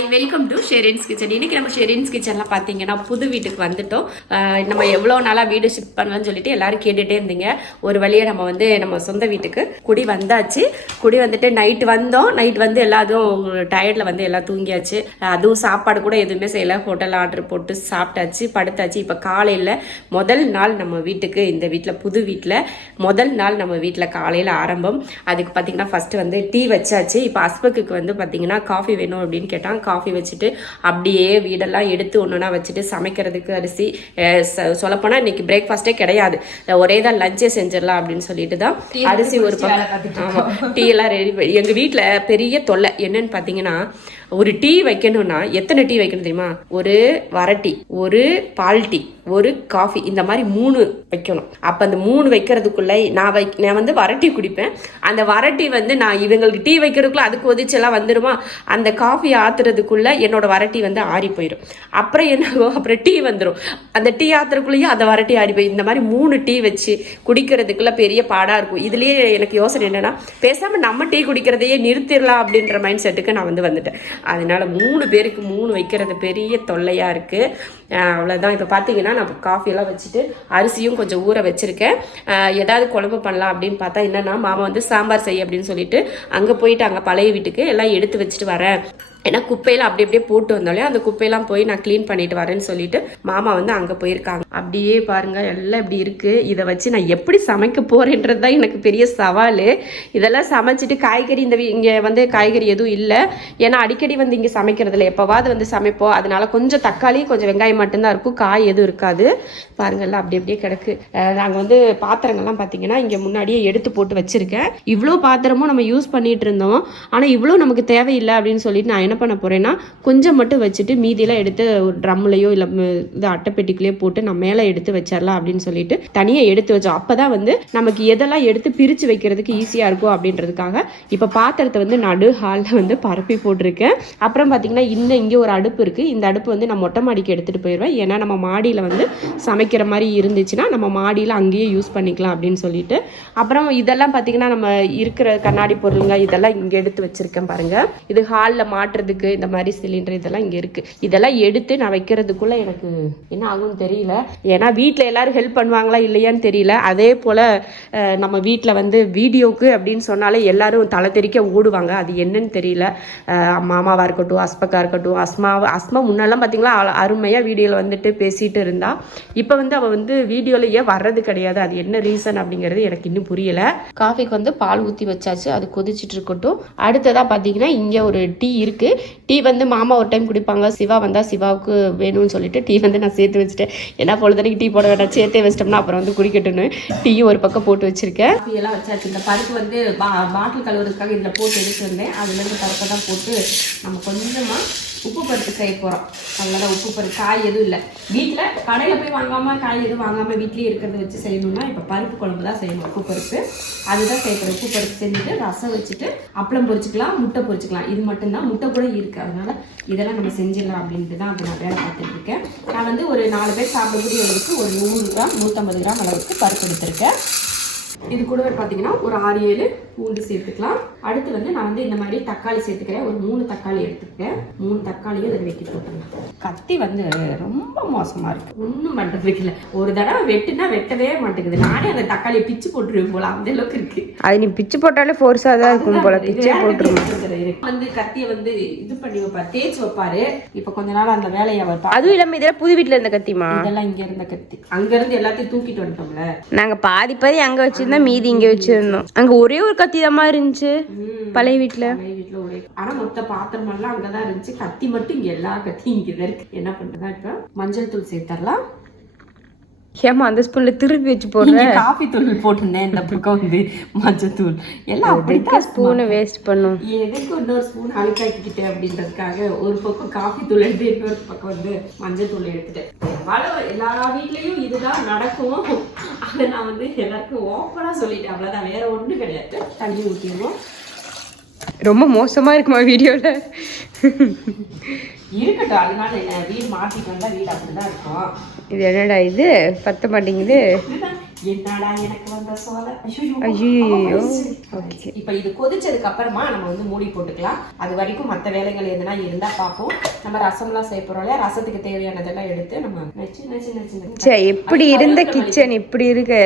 Hi, welcome to Sherin's kitchen. இன்னைக்கு நம்ம ஷெரின்ஸ் கிச்சன்ல பார்த்தீங்கன்னா புது வீட்டுக்கு வந்துட்டோம். நம்ம எவ்வளோ நாளாக வீடு ஷிஃப்ட் பண்ணலாம்னு சொல்லிட்டு எல்லாரும் கேட்டுகிட்டே இருந்தீங்க. ஒரு வழியாக நம்ம சொந்த வீட்டுக்கு குடி வந்தாச்சு. குடி வந்துட்டு நைட் வந்தோம். நைட் வந்து எல்லாரும் டயர்டில் வந்து எல்லாம் தூங்கியாச்சு. அதுவும் சாப்பாடு கூட எதுவுமே செய்யலை. ஹோட்டல் ஆர்டர் போட்டு சாப்பிட்டாச்சு, படுத்தாச்சு. இப்போ காலையில் முதல் நாள் நம்ம வீட்டுக்கு, இந்த வீட்டில் புது வீட்டில் முதல் நாள் நம்ம வீட்டில் காலையில் ஆரம்பம். அதுக்கு பார்த்தீங்கன்னா ஃபஸ்ட்டு வந்து டீ வச்சாச்சு. இப்போ அஸ்பக்குக்கு வந்து பார்த்தீங்கன்னா காஃபி வேணும் அப்படின்னு கேட்டால் காஃபி வச்சுட்டு அப்படியே வீடெல்லாம் எடுத்து ஒன்றுனா வச்சுட்டு சமைக்கிறதுக்கு அரிசி சொல்லப்போனால் இன்னைக்கு பிரேக்ஃபாஸ்டே கிடையாது, ஒரே தான் லஞ்சே செஞ்சிடலாம் அப்படின்னு சொல்லிட்டு தான் அரிசி ஒரு டீ எல்லாம் ரெடி. எங்கள் வீட்டில் பெரிய தொல்லை என்னன்னு பார்த்தீங்கன்னா, ஒரு டீ வைக்கணும்னா எத்தனை டீ வைக்கணும் தெரியுமா? ஒரு வரட்டி, ஒரு பால் டீ, ஒரு காஃபி, இந்த மாதிரி 3 வைக்கணும். அப்போ அந்த 3 வைக்கிறதுக்குள்ள நான் வந்து வரட்டி குடிப்பேன். அந்த வரட்டி வந்து நான் இவங்களுக்கு டீ வைக்கிறதுக்குள்ள அது கொதிச்செல்லாம் வந்துடுமா, அந்த காஃபி ஆத்துறதுக்குள்ள என்னோட வரட்டி வந்து ஆறி போயிடும். அப்புறம் என்னாகும், அப்புறம் டீ வந்துடும். அந்த டீ ஆத்துறதுக்குள்ளேயும் அந்த வரட்டி ஆறி போயிடும். இந்த மாதிரி 3 டீ வச்சு குடிக்கிறதுக்குள்ள பெரிய பாடாக இருக்கும். இதுலேயே எனக்கு யோசனை என்னன்னா, பேசாமல் நம்ம டீ குடிக்கிறதையே நிறுத்திடலாம் அப்படின்ற மைண்ட் செட்டுக்கு நான் வந்துட்டேன். அதனால 3 பேருக்கு 3 வைக்கிறது பெரிய தொல்லையாக இருக்குது. அவ்வளோதான். இப்போ பார்த்தீங்கன்னா நான் காஃபியெல்லாம் வச்சுட்டு அரிசியும் கொஞ்சம் ஊற வச்சுருக்கேன். ஏதாவது குழம்பு பண்ணலாம் அப்படின்னு பார்த்தா என்னென்னா, மாமா வந்து சாம்பார் செய்ய அப்படின்னு சொல்லிட்டு அங்கே போயிட்டு அங்கே பழைய வீட்டுக்கு எல்லாம் எடுத்து வச்சுட்டு வரேன். ஏன்னா குப்பையெல்லாம் அப்படி அப்படியே போட்டு வந்தாலே அந்த குப்பையெல்லாம் போய் நான் க்ளீன் பண்ணிட்டு வரேன்னு சொல்லிட்டு மாமா வந்து அங்கே போயிருக்காங்க. அப்படியே பாருங்க எல்லாம் இப்படி இருக்கு. இதை வச்சு நான் எப்படி சமைக்க போறேன்றது தான் எனக்கு பெரிய சவால். இதெல்லாம் சமைச்சிட்டு காய்கறி இங்கே வந்து காய்கறி எதுவும் இல்லை. ஏன்னா அடிக்கடி வந்து இங்கே சமைக்கிறதுல எப்போவாது வந்து சமைப்போம். அதனால கொஞ்சம் தக்காளி கொஞ்சம் வெங்காயம் மட்டும்தான் இருக்கும், காய் எதுவும் இருக்காது. பாருங்கள்லாம் அப்படி அப்படியே கிடக்கு. நாங்கள் வந்து பாத்திரங்கள்லாம் பார்த்தீங்கன்னா இங்கே முன்னாடியே எடுத்து போட்டு வச்சிருக்கேன். இவ்வளோ பாத்திரமும் நம்ம யூஸ் பண்ணிட்டு இருந்தோம். ஆனால் இவ்வளோ நமக்கு தேவையில்லை அப்படின்னு சொல்லிட்டு நான் என்ன பண்ண போறேன்னா, கொஞ்சம் மட்டும் வச்சுட்டு மீதியெல்லாம் எடுத்து ஒரு ட்ரம்லையோ இல்லை இது அட்டைப்பெட்டிக்குள்ளேயோ போட்டு நான் மேலே எடுத்து வச்சிடலாம் அப்படின்னு சொல்லிட்டு தனியாக எடுத்து வச்சோம். அப்போதான் வந்து நமக்கு எதெல்லாம் எடுத்து பிரித்து வைக்கிறதுக்கு ஈஸியாக இருக்கும் அப்படின்றதுக்காக இப்போ பாத்திரத்தை வந்து நடு ஹாலில் வந்து பரப்பி போட்டிருக்கேன். அப்புறம் பார்த்தீங்கன்னா இங்கே ஒரு அடுப்பு இருக்குது. இந்த அடுப்பு வந்து நான் மொட்டை மாடிக்கு எடுத்துகிட்டு போயிடுவேன். ஏன்னா நம்ம மாடியில் வந்து சமைக்கிற மாதிரி இருந்துச்சுன்னா நம்ம மாடியில் அங்கேயே யூஸ் பண்ணிக்கலாம் அப்படின்னு சொல்லிட்டு. அப்புறம் இதெல்லாம் பார்த்தீங்கன்னா நம்ம இருக்கிற கண்ணாடி பொருளுங்க இதெல்லாம் இங்கே எடுத்து வச்சிருக்கேன் பாருங்கள். இது ஹாலில் மாட்டுறதுக்கு இந்த மாதிரி சிலிண்டர் இதெல்லாம் இங்கே இருக்குது. இதெல்லாம் எடுத்து நான் வைக்கிறதுக்குள்ளே எனக்கு என்ன ஆகும்னு தெரியல. ஏன்னா வீட்டில் எல்லாரும் ஹெல்ப் பண்ணுவாங்களா இல்லையான்னு தெரியல. அதே போல் நம்ம வீட்டில் வந்து வீடியோவுக்கு அப்படின்னு சொன்னாலே எல்லாரும் தலை தெறிக்க ஓடுவாங்க. அது என்னன்னு தெரியல. மாமாவாக இருக்கட்டும், அஸ்பக்கா இருக்கட்டும், அஸ்மா முன்னெல்லாம் பார்த்தீங்களா அருமையாக வீடியோவில் வந்துட்டு பேசிகிட்டு இருந்தா. இப்போ வந்து அவள் வந்து வீடியோவில் ஏன் வர்றது கிடையாது. அது என்ன ரீசன் அப்படிங்கிறது எனக்கு இன்னும் புரியலை. காஃபிக்கு வந்து பால் ஊற்றி வச்சாச்சு, அது கொதிச்சுட்டு இருக்கட்டும். அடுத்ததாக பார்த்தீங்கன்னா இங்கே ஒரு டீ இருக்கு. டீ வந்து மாமா ஒரு டைம் குடிப்பாங்க, சிவா வந்தால் சிவாவுக்கு வேணும்னு சொல்லிட்டு டீ வந்து நான் சேர்த்து வச்சுட்டேன். ஏன்னா பொழுதுனைக்கு டீ போட வேண்டாம், சேர்த்தே வச்சிட்டோம்னா அப்புறம் வந்து குடிக்கட்டுன்னு டீயும் ஒரு பக்கம் போட்டு வச்சிருக்கேன். டீ எல்லாம் வச்சாச்சு. இந்த பருப்பு வந்து பாட்டில் கழுவுறதுக்காக இதில் போட்டு எடுத்து வந்தேன். அதுலேருந்து பருப்பை தான் போட்டு நம்ம கொஞ்சமாக உப்பு பருப்பு செய்ய போகிறோம். அவ்வளோதான். உப்பு பருப்பு காய் எதுவும் இல்லை. வீட்டில் கடையில் போய் வாங்காமல் காய் எதுவும் வாங்காமல் வீட்லேயே இருக்கிறத வச்சு செய்யணும்னா இப்போ பருப்பு குழம்பு தான் செய்யணும். உப்பு பருப்பு அதுதான் செய்யப்படுற. உப்பு பருப்பு செஞ்சுட்டு ரசம் வச்சுட்டு அப்பளம் பொரிச்சிக்கலாம், முட்டை பொரிச்சிக்கலாம். இது மட்டும்தான். முட்டை கூட இருக்குது. அதனால் இதெல்லாம் நம்ம செஞ்சிடலாம் அப்படின்ட்டு தான் அப்போ நான் வேலை பார்த்துட்டு இருக்கேன். நான் வந்து ஒரு 4 பேர் சாப்பிடக்கூடிய அளவுக்கு ஒரு 100 கிராம் 150 கிராம் அளவுக்கு பருப்பு எடுத்திருக்கேன். இது கூட பார்த்தீங்கன்னா ஒரு 6-7 பூண்டு சேர்த்துக்கலாம். அடுத்து வந்து நான் வந்து இந்த மாதிரி தக்காளி சேர்த்துக்கிறேன். ஒரு 3 தக்காளி எடுத்துக்கிறேன். 3 தக்காளியும் அதில் வெட்டி போட்டுக்கலாம். கத்தி வந்து ரொம்ப மோசமாக இருக்குது, ஒன்றும் பண்ணுறதுக்கு இல்லை. ஒரு தடவை வெட்டுனா வெட்டவே மாட்டேங்குது. நானே அந்த தக்காளியை பிச்சு போட்டுருவேன் போல, அந்த அளவுக்கு இருக்கு. அது நீ பிச்சு போட்டாலே ஃபோர்ஸாக தான் இருக்கும் போல, பிச்சே போட்டுருவேன். வந்து கத்தியை வந்து இது பண்ணி வைப்பார், தேய்ச்சி வைப்பாரு. இப்போ கொஞ்ச நாள் அந்த வேலையை வைப்பார். அதுவும் இல்லாமல் இதெல்லாம் புது வீட்டில் இருந்த கத்திமா, இதெல்லாம் இங்கே இருந்த கத்தி. அங்கேருந்து எல்லாத்தையும் தூக்கிட்டு வந்துட்டோம்ல. நாங்கள் பாதி அங்கே வச்சு மீதி இங்க வச்சிருந்தோம். அங்க ஒரே ஒரு கத்தி தான் இருந்துச்சு பழைய வீட்டுல. ஒரே ஆனா மொத்த பாத்திரம் எல்லாம் அங்கதான் இருந்துச்சு. கத்தி மட்டும் இங்க எல்லா கத்தியும் இங்கதான் இருக்கு. என்ன பண்றதா இப்ப மஞ்சள் தூள் சேர்த்தரலாம். ஏமா அந்த ஸ்பூன்ல திருப்பி வச்சு போடுறேன். காஃபி தூள் போட்டிருந்தேன், இந்த பக்கம் வந்து மஞ்சள் தூள் எல்லாம் அப்படிதான். ஸ்பூனை வேஸ்ட் பண்ணும். எதுக்கு இன்னொரு ஸ்பூன் அழுக்காக்கிக்கிட்டேன் அப்படின்றதுக்காக ஒரு பக்கம் காஃபி தூள் எடுத்து இன்னொரு பக்கம் வந்து மஞ்சள் தூள் எடுத்துட்டேன். எல்லா வீட்லயும் இதுதான் நடக்கும். அதை நான் வந்து எல்லாருக்கும் ஓப்பனா சொல்லிட்டேன். அவ்வளவுதான், வேற ஒன்றும் கிடையாது. தண்ணி ஊற்றிடுவோம். ரொம்ப மோசமா இருக்குமா வீடியோல? இருக்கட்டும், அதனால வீடு மாற்றிட்டு வந்தா வீடு அப்படிதான் இருக்கும். இது என்னடா இது பத்த மாட்டேங்குது. என்னடா எனக்கு வந்த சோலை. ஐயோ. இப்போ இது கொதிச்சதுக்கு அப்புறமா நம்ம வந்து மூடி போட்டுக்கலாம். அது வரைக்கும் மற்ற வேலைகள் எதுனா இருந்தா பார்ப்போம். நம்ம ரசம்லாம் செய்ய போறோம் இல்லையா, ரசத்துக்கு தேவையானதெல்லாம் எடுத்து நம்ம எப்படி இருந்த கிச்சன் இப்படி இருக்கு.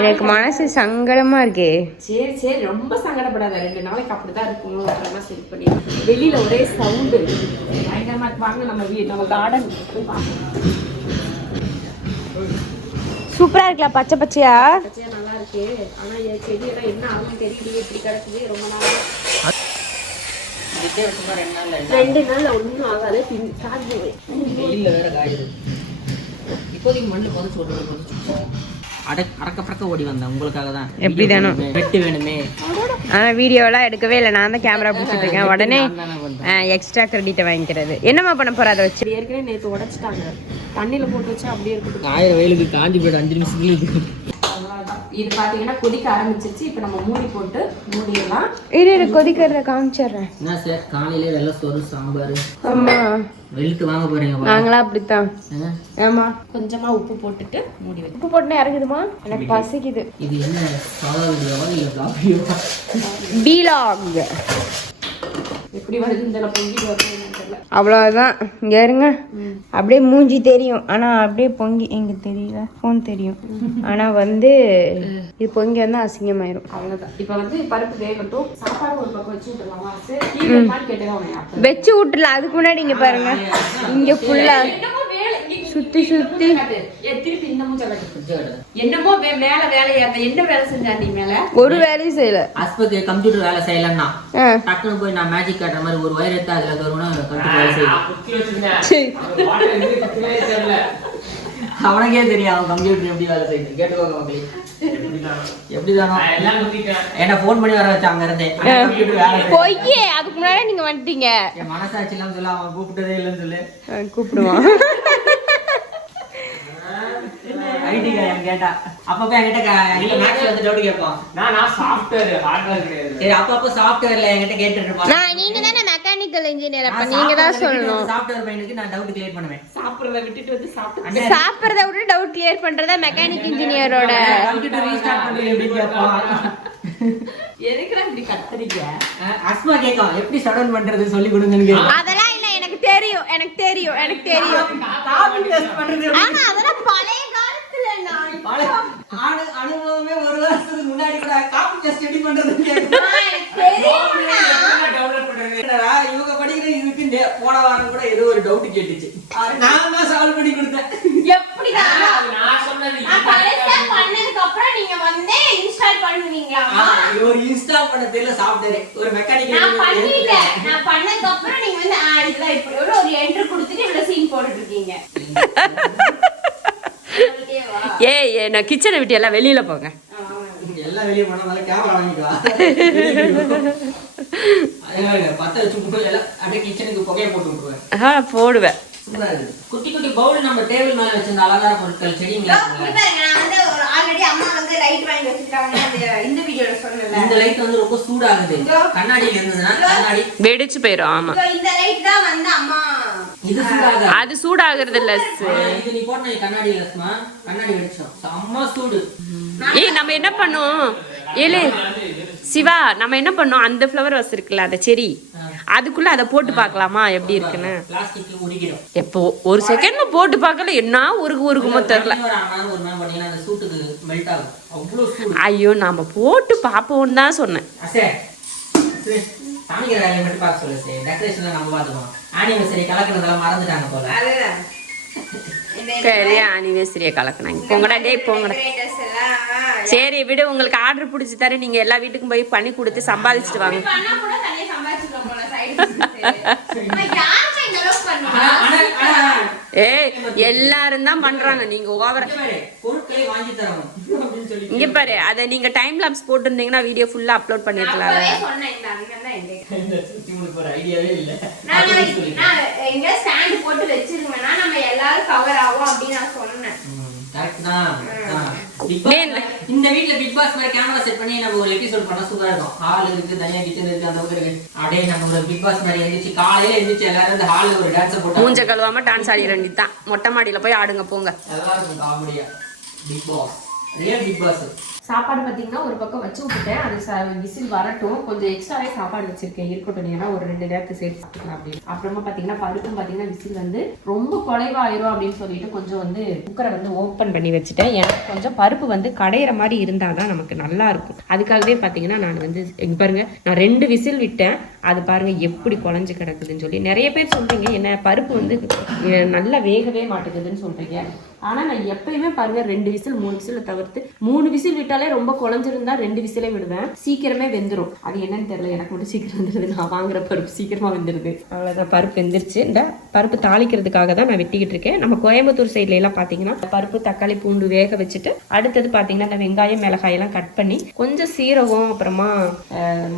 எனக்கு மனசு சங்கடமா இருக்கே. சரி சரி ரொம்ப சங்கடப்படாத, 2 நாளைக்கு அப்படிதான் இருக்கணும். அப்புறமா சரி பண்ணி வெளியில ஒரே சவுண்டு பயங்கரமா வாங்க நம்ம கார்டன் போய் பார்க்கலாம். சூப்பரா இருக்குல்ல, பச்சை பச்சையா நல்லா இருக்கு. ஆனா என் செடியெல்லாம் என்ன ஆகும் தெரியல, இப்படி கிடக்குது ரொம்ப நாள். 2 நாள்ல ஒன்றும் ஆகாது. இப்போதைக்கு மண்ணு புதைச்சு விட்டு அடக்க ஓடி வந்தேன் உங்களுக்காக தான். எப்படி தானோ வெட்டு வேணுமே. ஆனா வீடியோலாம் எடுக்கவே இல்லை, நான் தான் கேமரா பிடிச்சிட்டு இருக்கேன். உடனே எக்ஸ்ட்ரா கிரெடிட்டை வாங்கிக்கிறது. என்னம்மா பண்ண போற அதை வச்சு? ஏற்கனவே நேற்று உடைச்சிட்டாங்க, தண்ணியில போட்டு வச்சு அப்படியே இருக்குது. 1000 வெயிலுக்கு காஞ்சி போய்ட்டு 5 நிமிஷத்துல இருக்கு. இது பாத்தீங்கன்னா கொதிக்க ஆரம்பிச்சிருச்சு. இப்போ நம்ம மூடி போட்டு மூடிடலாம். இரு கொதிக்கிறத காமிச்சிடுறேன். என்ன சார் காலையிலே வெள்ளை சோறு சாம்பார். ஆமா வெளுத்து வாங்க போறீங்க. நாங்களா அப்படித்தான். ஆமா கொஞ்சமா உப்பு போட்டுட்டு மூடி வைக்க. உப்பு போட்டுனா இறங்குதுமா? எனக்கு பசிக்குது. இது என்ன சாதா வீடியோவா இல்ல vlog வீடியோவா? vlog. எப்படி வருது இந்த பொங்கி வருது தெரியல. அவ்வளவுதான். இங்க இருங்க, அப்படியே மூஞ்சி தெரியும், ஆனா அப்படியே பொங்கி எங்க தெரியல, போன் தெரியும். ஆனா வந்து இது பொங்கி வந்தா அசிங்கமாயிரும். அவ்வளவுதான். இப்ப வந்து பருப்பு வேகட்டும். சாப்பாடு ஒரு பக்கம் வச்சு விட்டுருவாங்க. வச்சு விட்டுல. அதுக்கு முன்னாடி இங்க பாருங்க, இங்க ஃபுல்லா சுத்தி சுத்தி திருப்பி இன்னமும் என்னமோ மேல வேலையா என்ன வேலை செஞ்சா நீ மேல? ஒரு வேலையும் செய்யல. ஆஸ்பத்திரி கம்ப்யூட்டர் வேலை செய்யலன்னா டக்குனு போய் நான் மேஜிக் காட்டுற மாதிரி ஒரு வயர் எடுத்து அதுல வருவனா கம்ப்யூட்டர் வேலை செய்யும். அவனுக்கே தெரியும் அவன் கம்ப்யூட்டர் எப்படி வேலை செய்யுது. கேட்டுக்கோங்க மக்களே. எப்படிதானோ என்ன போன் பண்ணி வர வச்சா அங்க இருந்தே போய். அதுக்கு முன்னாடி நீங்க வந்துட்டீங்க. என் மனசாட்சி இல்லாம சொல்ல அவன் கூப்பிட்டதே இல்லைன்னு சொல்லு. கூப்பிடுவான். ஐடி கேட்டா அப்பப்ப என்கிட்ட மேக்ஸ் வந்து டவுட் கேட்பான். நான் சாஃப்ட்வேர் ஹார்ட்வேர் கிடையாது. சரி அப்பப்ப சாஃப்ட்வேர்ல என்கிட்ட கேட்டுட்டு இருப்பான். நீங்க தானே மெக்கானிக்கல் இன்ஜினியர், அப்ப நீங்க தான் சொல்லணும். சாஃப்ட்வேர் பையனுக்கு நான் டவுட் கிளியர் பண்ணுவேன். சாப்பிடுறத விட்டுட்டு வந்து சாப்பிடுறத விட்டு டவுட் கிளியர் பண்றதா மெக்கானிக் இன்ஜினியரோட. கம்ப்யூட்டர் ரீஸ்டார்ட் பண்ணி எப்படி கேட்பான். எதுக்குடா இப்படி கத்துறீங்க? அஸ்மா கேட்கும் எப்படி ஷட் பண்றது சொல்லி கொடுங்கன்னு. அதெல்லாம் இல்ல, எனக்கு தெரியும். காப்பி பேஸ்ட் பண்றது. ஆனா அதெல்லாம் பழைய காலத்துல அனுபவமே ஒரு வருஷத்துக்கு முன்னாடி கூட காப்பி பேஸ்ட் எப்படி பண்றது இவங்க படிக்கிற இதுக்கு போன வாரம் கூட ஏதோ ஒரு டவுட் கேட்டுச்சு. நான் தான் சால்வ் பண்ணி கொடுத்தேன். ஒரு இன்ஸ்டால் பண்ண தெரியல சாஃப்ட்வேர் ஒரு மெக்கானிக்கல் நான் பண்ணதுக்கு அப்புறம் நீங்க வந்து இதெல்லாம் இப்படி ஒரு என்ட்ரி கொடுத்துட்டு இவ்வளவு சீன் போட்டுட்டு இருக்கீங்க. ஏய் நான் கிச்சனை விட்டு எல்லாம் வெளியில போங்க. எல்லாம் வெளியே போனால கேமரா வாங்கிக்கலாம். பத்த வச்சு எல்லாம் அப்படியே கிச்சனுக்கு புகையை போட்டு விட்டுருவேன். போடுவேன். குட்டி குட்டி பவுல் நம்ம டேபிள் மேல வச்சிருந்த அலங்கார பொருட்கள் செடிங்களா இந்த லைட் வந்து ரொம்ப சூடாகுது. கண்ணாடியில இருந்ததுன்னா கண்ணாடி வெடிச்சு போயிடும். ஆமா இது சூடாகுது. அது சூடாகிறது இல்ல. இது நீ போட்ட கண்ணாடியில கண்ணாடி வெடிச்சோம் செம்ம சூடு. ஏய் நம்ம என்ன பண்ணோம் ஏலே சிவா, நம்ம என்ன பண்ணோம் அந்த ஃப்ளவர் வாஸ் இருக்குல்ல அந்த செரி, அதுக்குள்ள அதை போட்டு பார்க்கலாமா எப்படி இருக்குன்னு. எப்போ ஒரு செகண்ட்ல போட்டு பார்க்கல என்ன உருகுமோ தெரியல. ஐயோ நாம போட்டு பார்ப்போம்னு தான் சொன்னேன். பெரிய ஆனிவர்சரியை கலக்குனாங்க. போங்கடா டேய் போங்கடா. சரி விடு, உங்களுக்கு ஆர்டர் பிடிச்சி தர, நீங்க எல்லா வீட்டுக்கும் போய் பண்ணி கொடுத்து சம்பாதிச்சுட்டு வாங்க. ஏய் எல்லாரும் தான் பண்றாங்க, நீங்க ஓவரா இங்க பாரு. அத நீங்க டைம் லாப்ஸ் போட்டுருந்தீங்கன்னா வீடியோ ஃபுல்லா அப்லோட் பண்ணிருக்கலாம். இந்த வீட்ல பிக் பாஸ் மாதிரி கேமரா செட் பண்ணி நம்ம ஒரு எபிசோட் பண்ணா சூப்பரா இருக்கும். ஹால் இருக்கு, தனியா கிச்சன் இருக்கு, அந்த பக்கம் இருக்கு. அப்படியே நம்ம ஒரு பிக் பாஸ் மாதிரி எழுந்திச்சு காலையில எழுந்திச்சு எல்லாரும் இந்த ஹால்ல ஒரு டான்ஸ் போட்டு மூஞ்ச கழுவாம டான்ஸ் ஆடிட வேண்டியதுதான். மொட்டை மாடியில போய் ஆடுங்க போங்க. நல்லா இருக்கும் காமெடியா. Bigg Boss real Bigg Boss. சாப்பாடு பார்த்தீங்கன்னா ஒரு பக்கம் வச்சு விட்டுட்டேன். அது விசில் வரட்டும். கொஞ்சம் எக்ஸ்ட்ராவே சாப்பாடு வச்சிருக்கேன், இருக்கட்டும். ஏன்னா ஒரு 2 நேரத்துக்கு சேர்த்து சாப்பிட்டுக்கலாம் அப்படின்னு. அப்புறமா பார்த்தீங்கன்னா பருப்பும் பார்த்தீங்கன்னா விசில் வந்து ரொம்ப குறைவாயிரும் அப்படின்னு சொல்லிட்டு கொஞ்சம் வந்து குக்கரை வந்து ஓப்பன் பண்ணி வச்சுட்டேன். எனக்கு கொஞ்சம் பருப்பு வந்து கடையிற மாதிரி இருந்தால் தான் நமக்கு நல்லா இருக்கும். அதுக்காகவே பார்த்தீங்கன்னா நான் வந்து பாருங்க, நான் 2 விசில் விட்டேன். அது பாருங்க எப்படி குழஞ்சு கிடக்குதுன்னு சொல்லி நிறைய பேர் சொல்றீங்க, என்ன பருப்பு வந்து நல்லா வேகவே மாட்டேங்குதுன்னு சொல்றீங்க. ஆனால் நான் எப்பயுமே பாருங்க 2 விசில் 3 விசில் தவிர்த்து 3 விசில் விட்டாலே ரொம்ப குழஞ்சிருந்தா 2 விசிலே விடுவேன், சீக்கிரமே வெந்துடும். அது என்னன்னு தெரியல, எனக்கு மட்டும் சீக்கிரம் வந்துடுது. நான் வாங்குற பருப்பு சீக்கிரமா வெந்துடுது. அவ்வளோதான், பருப்பு வெந்துருச்சு. இந்த பருப்பு தாளிக்கிறதுக்காக தான் நான் வெட்டிக்கிட்டு இருக்கேன். நம்ம கோயம்புத்தூர் சைட்ல எல்லாம் பார்த்தீங்கன்னா பருப்பு தக்காளி பூண்டு வேக வச்சுட்டு அடுத்தது பார்த்தீங்கன்னா இந்த வெங்காயம் மிளகாயெல்லாம் கட் பண்ணி கொஞ்சம் சீரகம் அப்புறமா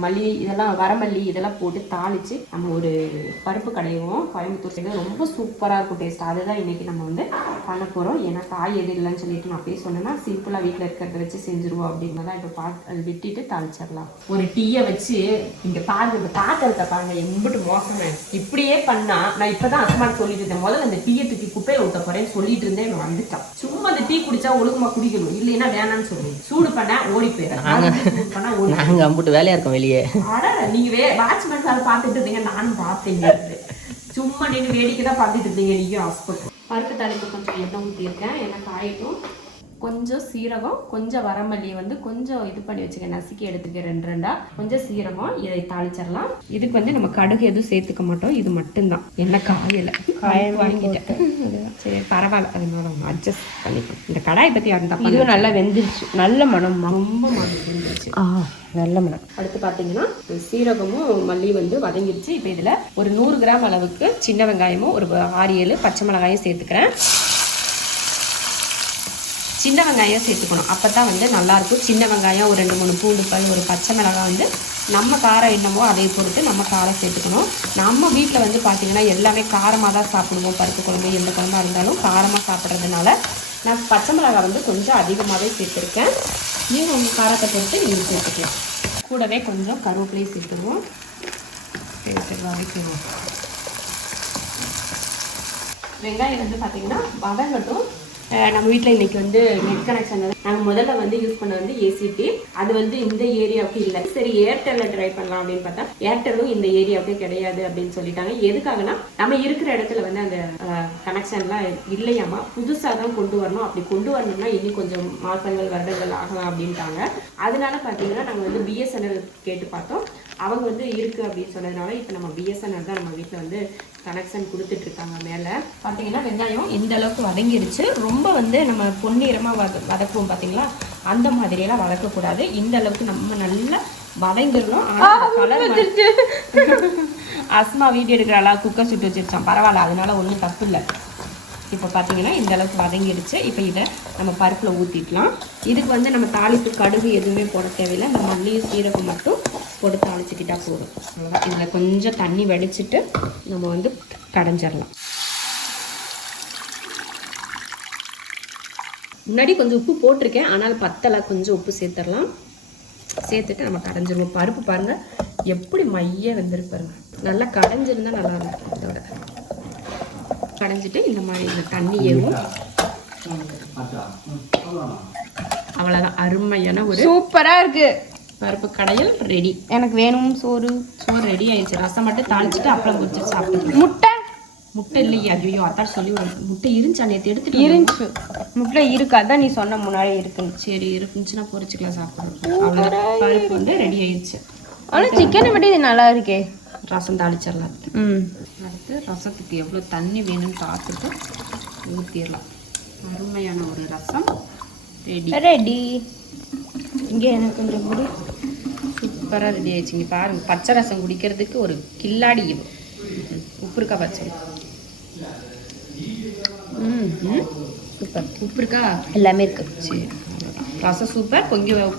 மல்லி இதெல்லாம் வரமல்லி இதெல்லாம் போட்டு தாளிச்சு நம்ம ஒரு பருப்பு கடையுவோம். கோயம்புத்தூர் சைடு ரொம்ப சூப்பராக இருக்கும் டேஸ்ட். அதுதான் இன்னைக்கு நம்ம வந்து பண்ண போகிறோம். ஏன்னா காய் எது இல்லைன்னு சொல்லிட்டு நான் போய் சொன்னேன்னா சிம்பிளாக வீட்டில் இருக்கிறத வச்சு செஞ்சுருவோம் அப்படின்னு தான் இப்போ அது விட்டுட்டு தாளிச்சிடலாம். ஒரு டீயை வச்சு இங்கே பாருங்க, இந்த பாத்திரத்தை பாருங்க எம்பிட்டு மோசமே. இப்படியே பண்ணா நான் இப்போதான் அசமான சொல்லிட்டு இருந்தேன். முதல்ல அந்த டீயை தூக்கி குப்பையை ஊற்ற போறேன்னு சொல்லிட்டு இருந்தேன். இவன் வந்துட்டான். சும்மா அந்த டீ குடிச்சா ஒழுக்கமா குடிக்கணும், இல்லைன்னா வேணான்னு சொல்லி சூடு பண்ண ஓடி போயிடுறேன். நாங்க அம்புட்டு வேலையா இருக்கோம் வெளியே. நீங்க வாட்ச்மேன் சார் பார்த்துட்டு இருந்தீங்க, நானும் பார்த்தீங்க. சும்மா நின்று வேடிக்கை தான் பார்த்துட்டு இருந்தீங்க நீங்க ஹாஸ்பிட்டல். பருப்பு தாளிப்பு கொஞ்சம் எண்ணெய் ஊற்றிருக்கேன். எண்ணெய் காயட்டும். கொஞ்சம் சீரகம், கொஞ்சம் வரமல்லியை வந்து கொஞ்சம் இது பண்ணி வச்சுக்கேன், நசுக்கி எடுத்துக்க 2 கொஞ்சம் சீரகம். இதை தாளிச்சிடலாம். இதுக்கு வந்து நம்ம கடுகு எதுவும் சேர்த்துக்க மாட்டோம், இது மட்டும்தான். என்ன காயம் வாங்கிட்டேன், சரி பரவாயில்ல, அதனால அட்ஜஸ்ட் பண்ணிப்போம். இந்த கடாயை பற்றி இருந்தா இதுவும் நல்லா வெந்துருச்சு, நல்ல மனம், ரொம்ப மனம் வெந்துருச்சு, நல்ல மனம். அடுத்து பார்த்தீங்கன்னா சீரகமும் மல்லி வந்து வதங்கிடுச்சு. இப்போ இதில் ஒரு 100 கிராம் அளவுக்கு சின்ன வெங்காயமும் ஒரு 6-7 பச்சை மிளகாயும் சேர்த்துக்கிறேன். சின்ன வெங்காயம் சேர்த்துக்கணும், அப்போ தான் வந்து நல்லாயிருக்கும். சின்ன வெங்காயம், ஒரு 2-3 பூண்டு பல், ஒரு பச்சை மிளகாய் வந்து நம்ம காரம் என்னமோ அதை பொறுத்து நம்ம காரம் சேர்த்துக்கணும். நம்ம வீட்டில் வந்து பார்த்திங்கன்னா எல்லாமே காரமாக தான் சாப்பிடுவோம். பருப்பு குழம்பு எந்த குழம்பா இருந்தாலும் காரமாக சாப்பிட்றதுனால நான் பச்சை மிளகாய் வந்து கொஞ்சம் அதிகமாகவே சேர்த்துருக்கேன். நீங்கள் உங்கள் காரத்தை பொறுத்து நீங்கள் சேர்த்துக்கலாம். கூடவே கொஞ்சம் கருவேப்பிலையும் சேர்த்துருவோம். வதக்கிடுவோம். வெங்காயம் வந்து பார்த்திங்கன்னா வதங்கட்டும். நம்ம வீட்டில் இன்றைக்கி வந்து நெட் கனெக்ஷன் நாங்கள் முதல்ல வந்து யூஸ் பண்ண வந்து ஏசிடி. அது வந்து இந்த ஏரியாவுக்கு இல்லை. சரி ஏர்டெல்ல ட்ரை பண்ணலாம் அப்படின்னு பார்த்தா ஏர்டெல்லும் இந்த ஏரியாவுக்கு கிடையாது அப்படின்னு சொல்லிட்டாங்க. எதுக்காகனா நம்ம இருக்கிற இடத்துல வந்து அந்த கனெக்ஷன்லாம் இல்லையாமா, புதுசாக தான் கொண்டு வரணும். அப்படி கொண்டு வரணும்னா இன்னும் கொஞ்சம் மாதங்கள் வருடங்கள் ஆகலாம் அப்படின்ட்டாங்க. அதனால பார்த்தீங்கன்னா நாங்கள் வந்து பிஎஸ்என்எல் கேட்டு பார்த்தோம். அவங்க வந்து இருக்குது அப்படின்னு சொன்னதுனால இப்போ நம்ம பிஎஸ்என்எல் தான் நம்ம வீட்டில் வந்து கனெக்ஷன் கொடுத்துட்ருக்காங்க. மேலே பார்த்தீங்கன்னா வெங்காயம் இந்த அளவுக்கு வதங்கிடுச்சு. ரொம்ப வந்து நம்ம பொன்னிறமாக வதக்குவோம் பார்த்தீங்களா, அந்த மாதிரியெல்லாம் வதக்கக்கூடாது. இந்த அளவுக்கு நம்ம நல்லா வதங்கிடணும். அஸ்மா வீடியோ எடுக்கிறாளா, குக்கர் சுட்டு வச்சிருச்சான், பரவாயில்ல, அதனால ஒன்றும் தப்பு இல்லை. இப்போ பார்த்தீங்கன்னா இந்த அளவுக்கு வதங்கிடுச்சு. இப்போ இதை நம்ம பருப்பில் ஊற்றிக்கலாம். இதுக்கு வந்து நம்ம தாளிப்பு கடுகு எதுவுமே போட தேவையில்லை. நம்ம மல்லியும் சீரகம் மட்டும் போட்டு தாளிச்சுக்கிட்டா போதும். அவ்வளோதான். இதில் கொஞ்சம் தண்ணி வடிச்சிட்டு நம்ம வந்து கடைஞ்சிடலாம். முன்னாடி கொஞ்சம் உப்பு போட்டிருக்கேன், ஆனால் பத்தலை, கொஞ்சம் உப்பு சேர்த்துடலாம். சேர்த்துட்டு நம்ம கடைஞ்சிருவோம். பருப்பு பாருங்கள் எப்படி மைய வெந்திருப்பாருங்க. நல்லா கடைஞ்சிருந்தா நல்லா இருக்கும். இதோட கடைஞ்சிட்டு இந்த மாதிரி இந்த தண்ணியவும் அவ்வளோதான். அருமையான ஒரு சூப்பராக இருக்கு பருப்பு கடையல் ரெடி. எனக்கு வேணும். சோறு ரெடி ஆயிடுச்சு. ரசம் மட்டும் தாளிச்சுட்டு அப்பளம் பொரிச்சிட்டு சாப்பிட்டு. முட்டை இல்லையா? ஐயோ அதான் சொல்லி ஒரு முட்டை இருந்துச்சு, நேற்று எடுத்துட்டு இருந்துச்சு. முட்டை இருக்கு, அதான் நீ சொன்ன முன்னாடி இருக்குன்னு. சரி இருந்துச்சுன்னா பொரிச்சுக்கலாம், சாப்பிடுறோம். அவ்வளோதான், பருப்பு வந்து ரெடி ஆயிடுச்சு. ஆனால் சிக்கனை விட இது நல்லா இருக்கே. ரசம் தாளிச்சிடலாம். அடுத்து ரசத்துக்கு எவ்வளோ தண்ணி வேணும்னு பார்த்துட்டு ஊற்றிடலாம். அருமையான ஒரு ரசம் ரெடி. இங்கே எனக்கு கொஞ்சம் கூட சூப்பராக ரெடி ஆயிடுச்சுங்க. பாருங்கள், பச்சை ரசம் குடிக்கிறதுக்கு ஒரு கில்லாடி. உப்பு இருக்கா பச்சை? சூப்பர். உப்பு இருக்கா? எல்லாமே இருக்கு. சரி, ரசம் சூப்பர்.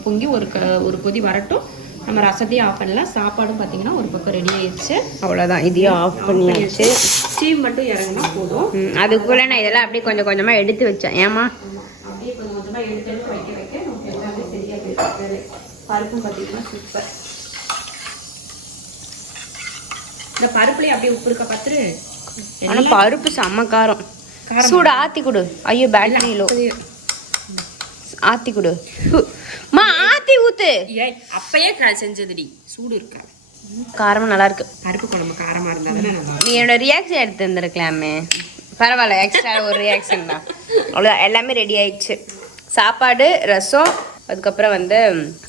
பொங்கி ஒரு கொதி வரட்டும். நம்ம ரசத்தையும் ஆஃப் பண்ணலாம். சாப்பாடும் பார்த்தீங்கன்னா ஒரு பக்கம் ரெடி ஆயிடுச்சு. அவ்வளோதான், இதையும் ஆஃப் பண்ணியாச்சு. ஸ்டீம் மட்டும் இறங்கினா போதும். அதுக்குள்ளே நான் இதெல்லாம் அப்படியே கொஞ்சம் கொஞ்சமாக எடுத்து வச்சேன். ஏமா அப்படியே கொஞ்சம் கொஞ்சமாக எடுத்து வைக்க நமக்கு எல்லாமே சரியாக போயிருக்கு. பருப்பும் பார்த்தீங்கன்னா சூப்பர். இந்த பருப்புலேயே அப்படியே உப்பு இருக்க பார்த்துரு. ஆனால் பருப்பு செம்ம காரம். சூடு ஆற்றி கொடு. ஐயோ பேட்டரியிலோ ஆத்தி கொடு. மா ஆத்தி ஊத்து. ஏய் அப்பயே செஞ்சதுடி, சூடு இருக்கா? காரமும் நல்லா இருக்கு. பருப்பு குழம்பு காரமா இருந்தாதானே நல்லா. நீ என்னோட ரியாக்ஷன் எடுத்து இருந்திருக்கலாமே. பரவாயில்ல, எக்ஸ்ட்ரா ஒரு ரியாக்ஷன் தான். அவ்வளோதான், எல்லாமே ரெடி ஆயிடுச்சு. சாப்பாடு, ரசம், அதுக்கப்புறம் வந்து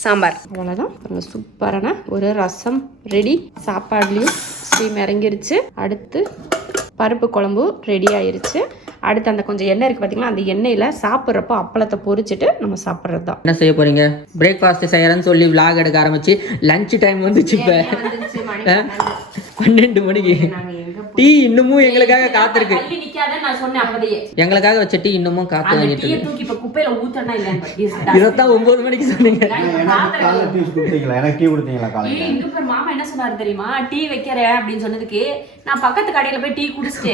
சாம்பார். அவ்வளோதான். சூப்பரான ஒரு ரசம் ரெடி. சாப்பாடுலேயும் ஸ்டீம் இறங்கிருச்சு. அடுத்து பருப்பு குழம்பு ரெடி ஆயிருச்சு. அடுத்து அந்த கொஞ்சம் எண்ணெய் இருக்குது பார்த்தீங்களா, அந்த எண்ணெயில் சாப்பிட்றப்போ அப்பளத்தை பொரிச்சிட்டு நம்ம சாப்பிட்றது தான். என்ன செய்ய போறீங்க? பிரேக்ஃபாஸ்ட் செய்யறேன்னு சொல்லி விளாக் எடுக்க ஆரம்பிச்சு லஞ்ச் டைம் வந்துச்சு. இப்போ 12 மணிக்கு டீ இன்னமும் எங்களுக்காக காத்திருக்கு. எங்களுக்காக வச்ச டீ இன்னமும் காத்து வாங்கிட்டு இதைத்தான் 9 மணிக்கு சொன்னீங்க. மாமா என்ன சொன்னாரு தெரியுமா? டீ வைக்கிறேன் அப்படின்னு சொன்னதுக்கு நான் பக்கத்து கடையில போய் டீ குடிச்சிட்டு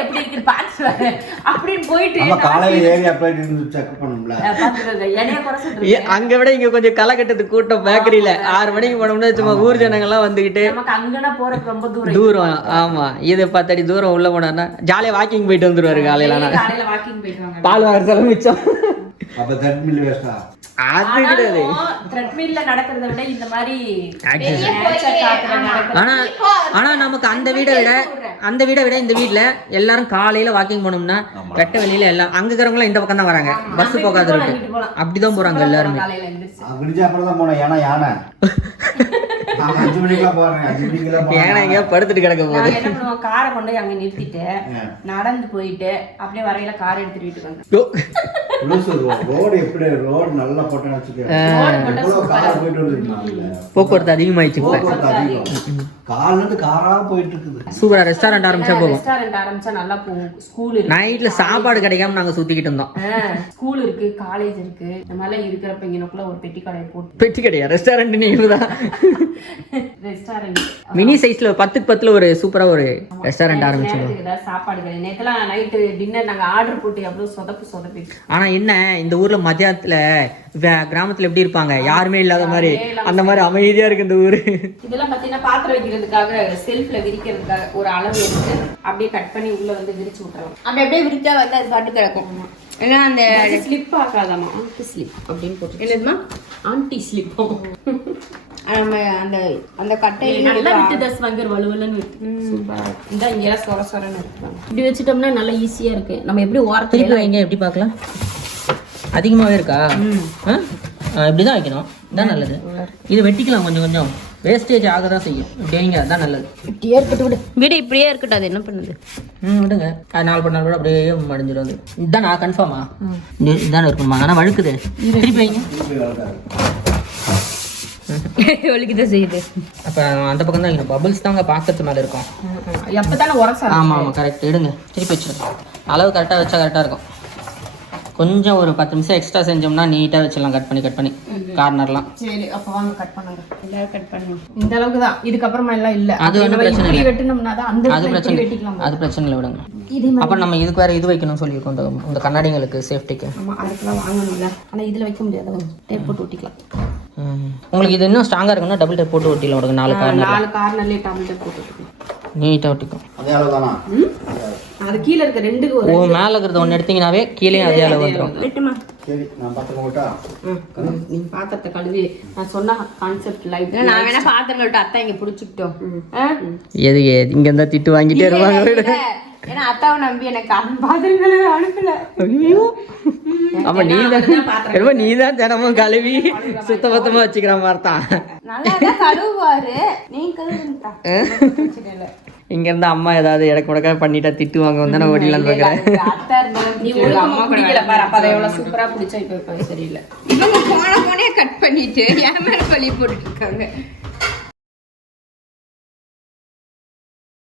எப்படி இருக்குன்னு பாத்துட்டு அப்படின்னு போயிட்டு அங்க விட இங்க கொஞ்சம் களைகட்டத்துக்கு கூட்டம் பேக்கரியில 6 மணிக்கு போனோம்னா சும்மா ஊர் ஜனங்க எல்லாம் வந்துகிட்டு அங்கனா போறதுக்கு ரொம்ப தூரம். ஆமா, இது 10 அடி தூரம் உள்ள போனா ஜாலியா வாக்கிங் போயிட்டு வந்துருவாரு. காலையில வாக்கிங் போயிடுவாங்க. பால் வாங்க செலவு மிச்சம். அப்ப த்ரெட்மில் வேஸ்டா? அது கிடையாது. த்ரெட்மில்ல நடக்கிறத விட இந்த மாதிரி ஆனா நமக்கு அந்த வீடை விட இந்த வீட்ல எல்லாரும் காலையில வாக்கிங் போனோம்னா வெட்ட வெளியில எல்லாம் அங்க இருக்கிறவங்க இந்த பக்கம் தான் வராங்க. பஸ் போகாத அப்படிதான் போறாங்க எல்லாருமே. அப்புறம் தான் போனோம். யானை 5 மணிக்கெல்லாம் போறேன். 5 மணிக்கெல்லாம் ஏன்னா எங்க படுத்துட்டு கிடக்க போகுது. என்ன பண்ணுவோம், காரை கொண்டு போய் அங்க நிறுத்திட்டு நடந்து போயிட்டு அப்படியே வரையில கார் எடுத்துட்டு வீட்டுக்கு வந்து ரோடு எப்படி ரோடு நல்லா போட்டேன்னு வச்சுக்கோங்க. கார் போயிட்டு வந்து போக்குவரத்து அதிகமாயிடுச்சு. கார்ல இருந்து காரா போயிட்டு இருக்குது. சூப்பரா ரெஸ்டாரண்ட் ஆரம்பிச்சா போகும். ரெஸ்டாரண்ட் ஆரம்பிச்சா நல்லா போகும். ஸ்கூல் நைட்ல சாப்பாடு கிடைக்காம நாங்க சுத்திக்கிட்டு இருந்தோம். ஸ்கூல் இருக்கு, காலேஜ் இருக்கு, இந்த மாதிரி இருக்கிறப்ப இங்கனக்குள்ள ஒரு பெட்டி கடையை போட்டு. பெட்டி கடையா? ரெஸ்டாரண்ட் நீங்கதான். ரெஸ்டாரண்ட் மினி சைஸ்ல 10க்கு 10ல ஒரு சூப்பரா ஒரு ரெஸ்டாரண்ட் ஆரம்பிச்சோம். சாப்பாடு கடை. நேத்தெல்லாம் நைட்டு டின்னர் நாங்க ஆர்டர் போட்டு எவ்வளவு சொதப்பி. ஆனா என்ன இந்த ஊர்ல மதியத்துல கிராமத்துல எப்படி இருப்பாங்க, யாருமே இல்லாத மாதிரி அந்த மாதிரி அமைதியா இருக்கு இந்த ஊரு. இதெல்லாம் பாத்தீங்கன்னா பாத்திரம் வைக்கிறதுக்காக செல்ஃப்ல விரிக்கிறதுக்காக ஒரு அளவு எடுத்து அப்படியே கட் பண்ணி உள்ள வந்து விரிச்சு விட்டுறோம். அப்படியே விரிச்சா வந்து அது பாட்டு கிடக்கும். ஏன்னா அந்த ஸ்லிப் ஆகாதாமா, ஆன்டி ஸ்லிப் அப்படின்னு போட்டு. என்னதுமா? Anti slip. நம்ம அந்த அந்த கட்டையில நல்லா விட்டு தஸ் வாங்க வலுவலன்னு விட்டு சூப்பரா இந்த இங்க எல்லாம் சொர சொரன்னு இருக்காங்க. இப்படி வச்சிட்டோம்னா நல்லா ஈஸியா இருக்கு. நம்ம எப்படி ஓரத்துல வைங்க, எப்படி பார்க்கலாம்? அதிகமாவே இருக்கா? இப்படிதான் வைக்கணும், இதான் நல்லது. இது வெட்டிக்கலாம், கொஞ்சம் கொஞ்சம் வேஸ்டேஜ் ஆக தான் செய்யும். இப்படி வைங்க, அதான் நல்லது. இப்படியே இருக்கட்டும், விடு வீடு இப்படியே இருக்கட்டும். அது என்ன பண்ணுது? விடுங்க, அது 4 பண்ணால் கூட அப்படியே மடிஞ்சிடும். அது இதுதான் நான் கன்ஃபார்மா இதுதான் இருக்குமா? ஆனால் வழுக்குது. திருப்பி வைங்க. ஒலிக்குதான் செய்யுது. அப்போ அந்த பக்கம் தான் பபிள்ஸ் தாங்க பாத்திரத்து மேலே இருக்கும். எப்பதானே உரசா? ஆமாம் ஆமாம், கரெக்ட். எடுங்க, திருப்பி வச்சிருங்க. அளவு கரெக்டாக வச்சா கரெக்டாக இருக்கும். கொஞ்சம் ஒரு 10 நிமிஷம் எக்ஸ்ட்ரா செஞ்சோம்னா நீட்டாக வச்சிடலாம். கட் பண்ணி கார்னர்லாம். சரி, அப்போ வாங்க கட் பண்ணுங்க. எல்லாரும் கட் பண்ணுங்க. இந்த அளவுக்கு தான், இதுக்கப்புறமா எல்லாம் இல்லை. அது ஒன்றும் பிரச்சனை இல்லை. வெட்டினோம்னா தான் அந்த அது பிரச்சனை வெட்டிக்கலாம். அது பிரச்சனை இல்லை, விடுங்க. அப்புறம் நம்ம இதுக்கு வேறு இது வைக்கணும்னு சொல்லியிருக்கோம், இந்த கண்ணாடிங்களுக்கு சேஃப்டிக்கு. ஆமாம், அதுக்கெல்லாம் வாங்கணும்ல. ஆனால் இதில் வைக்க முடியாது, டேப் போட்டு ஒட்டிக்கலாம். உங்களுக்கு இது இன்னும் ஸ்ட்ராங்காக இருக்குன்னா டபுள் டேப் போட்டு ஒட்டிக்கலாம். விடுங்க, 4 கார்னர்லேயே டபுள் டேப் போட்டு ஒட்டிக்கலாம். நீட்டாக ஒட்டிக்கும். அதே அளவு தானா? அது கீழே இருக்க 2க்கு ஒரு மேலே இருக்கிறது ஒன்று எடுத்தீங்கன்னாவே கீழே அதே அளவு வந்துடும். சரி, நான் பாத்திரம் போட்டா? நீங்க பாத்திரத்தை கழுவி நான் சொன்ன கான்செப்ட் லைட். நான் வேணா பாத்திரம் கழுவிட்டு அத்தை இங்க புடிச்சுக்கிட்டோம். எது இங்க இருந்தா திட்டு வாங்கிட்டே இருப்பாங்க. ஏன்னா அத்தாவை நம்பி எனக்கு பாத்திரம் கழுவி அனுப்பல. ஆமா, நீதான் தினமும் கழுவி சுத்தபத்தமா வச்சுக்கிற மாதிரி தான். நல்லா கழுவுவாரு, நீங்க கழுவுறா. இங்க இருந்து அம்மா ஏதாவது இடக்கு முடக்கா பண்ணிட்டா திட்டுவாங்க, வந்து நான் ஓடிலாம் பாக்குறேன். அம்மா பிடிக்கல பாரு, அப்ப அதை எவ்வளவு சூப்பரா பிடிச்சா இப்ப சரியில்லை. இவங்க போனே கட் பண்ணிட்டு என் மேல பழி போட்டுட்டு இருக்காங்க.